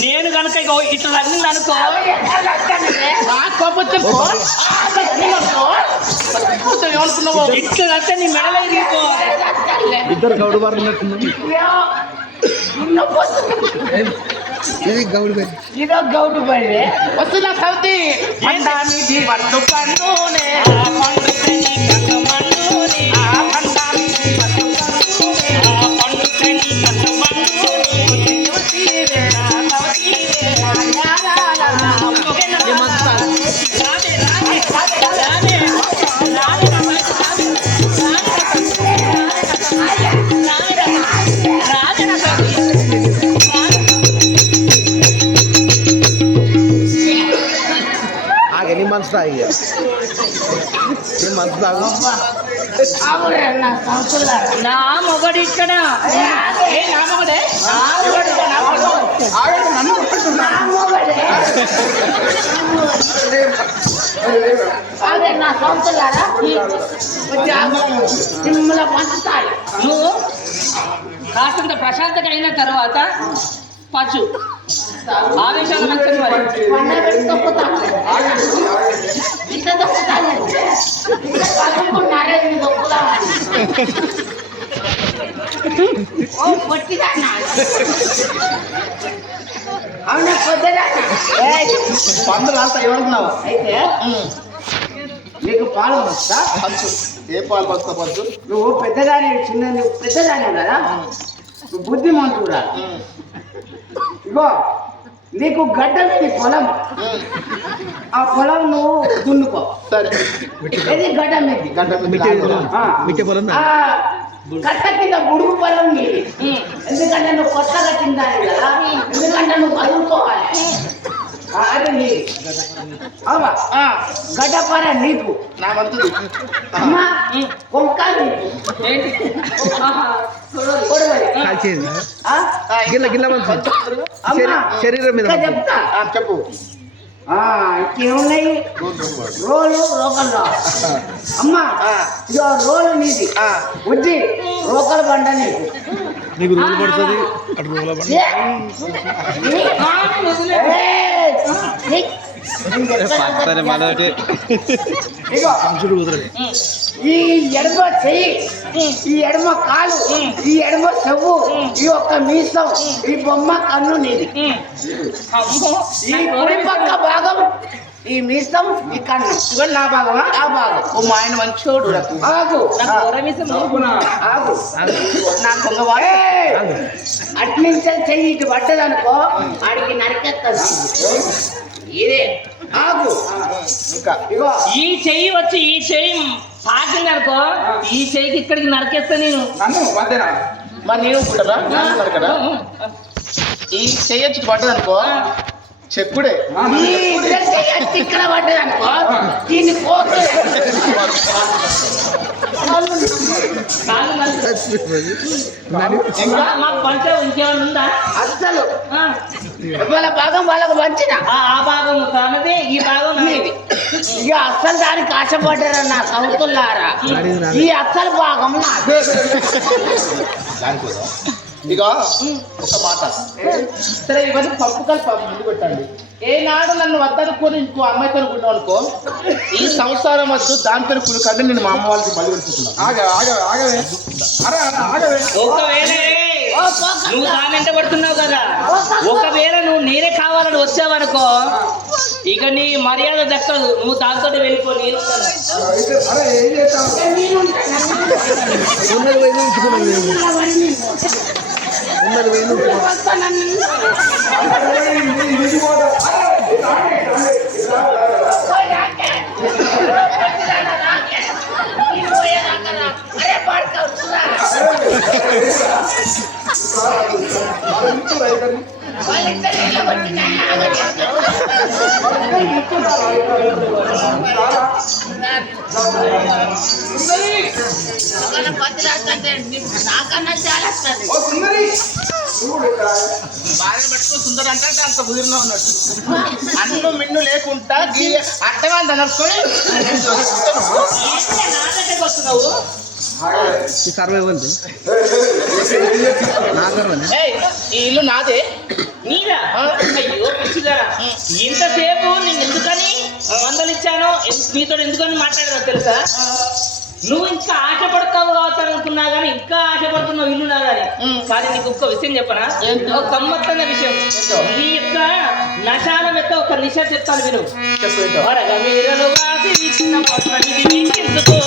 నేను కనుక ఇట్లా తగ్గింది అనుకో ఇట్లా అంటే నీ మెడలో ఇరిగిపో. ఇద్దరు గౌడు బారున్నట్టుంది. ఇదో గౌడు బడి వస్తున్నా సౌతి పట్టు కన్నునే నా మొగడు ఇక్కడ నువ్వు కాస్తంత ప్రశాంతత అయిన తర్వాత పచ్చు ఆవేశాలు అవునా పందులు అంతా ఏమనుకున్నావు? అయితే నీకు పాలు వస్తా పంచు ఏ పాలు వస్తా పంచు? నువ్వు పెద్దదాని చిన్న పెద్దదాని కదా నువ్వు బుద్ధిమంతుడా. ఇగో నీకు గడ్డ మీద పొలం, ఆ పొలం నువ్వు దున్నుకో. సరే ఇది గడ్డ మీద కట్ట కింద గుడుగు పొలం నీది. ఎందుకంటే నువ్వు కొత్తగా తిందాని కదా, ఎందుకంటే నువ్వు చదువుకోవాలి. అది నీది అమ్మా. గడ్డ పర నీకు నా వంతుది. అమ్మా కొంక నీకు శరీరం మీద చెప్తా. చెప్పు. ఇంకేమున్నాయి? రోలు రోకలు అమ్మా. ఇదో రోలు నీది, బుద్ధి రోకల బండ నీకు రోలు పడుతుంది. అటు రోల బండ ఈ ఎడమ చెయ్యి, ఈ ఎడమ కాలు, ఈ ఎడమ చెవు, ఈ ఒక్క మీసం, ఈ బొమ్మ కన్ను నీది. ఈ కుడి పక్క భాగం ఈ మీసం, ఈ కన్ను ఇవన్నీ నా భాగమా? ఆ భాగం. మా ఆయన మంచోడు. ఆగు ఆగు అట్నుంచి చెయ్యి ఇటు పడ్డదనుకో ఆడికి నరికేస్తుంది. ఇదే ఆగు. ఇగో ఈ చెయ్యి వచ్చి ఈ చెయ్యి పాకింది అనుకో, ఈ చెయ్యికి ఇక్కడికి నరికేస్తా నేను. మరి నేను కదా ఈ చెయ్యొచ్చు పడ్డదనుకో చెప్పుడే. ఇక్కడ పడ్డదనుకో దీన్ని కోసు. మాకు పంచం ఇంకేమైనా ఉందా? అస్సలు వాళ్ళ భాగం వాళ్ళకు పంచిన ఆ భాగం కానది, ఈ భాగం నీది. ఇక అస్సలు దానికి ఆశపడ్డారా నా సౌతుల్లారా? ఈ అస్సలు భాగం నాదే. ఇక ఒక మాట, సరే ఇవన్నీ పప్పు కలిపి ముందు పెట్టండి. ఏనాడు నన్ను వద్దనుకొని ఇంకో అమ్మాయితో అనుకుంటావు అనుకో, ఈ సంసారం వద్దు దాంతో కులుకంటే నేను మా అమ్మ వాళ్ళకి బలి పెడుతున్నాను. ఒకవేళ నువ్వు దాని వెంట పడుతున్నావు కదా, ఒకవేళ నువ్వు నేనే కావాలని వచ్చావనుకో ఇక నీ మర్యాద దక్కదు. నువ్వు దాంతో వెళ్ళిపో. నేను అరే వాళ్ళిద్దరు ఇట్లా కొట్టి నన్ను ఆగలేదు. ఒకళ్ళ బతిలాడుతుంటే నాకన్నా చాలా వస్తుంది. భార్య పట్టుకో సుందర అంటే అంత కుదిరిన ఉన్నట్టు అన్ను మిన్ను లేకుండా అట్టగా నడుచుకొని ఏంటి నా దగ్గరికి వస్తున్నావు? ఈ ఇల్లు నాదే. నీదా? అయ్యో పిచ్చిదారా, ఇంతసేపు నేను ఎందుకని మందలిచ్చానో నీతో ఎందుకని మాట్లాడానో తెలుసా? నువ్వు ఇంకా ఆశపడతావు కావచ్చు అనుకున్నా కానీ ఇంకా ఆశపడుతున్నావు ఇల్లు నాదని. కానీ నీకు ఒక్క విషయం చెప్పనా, ఒక గమ్మత్తైన విషయం. నీ యొక్క నశానం యొక్క ఒక నిశ చెప్తాను విను. వరగ మీరలు వాసి చిన్న పట్ల ఇది వీక్షించుకో.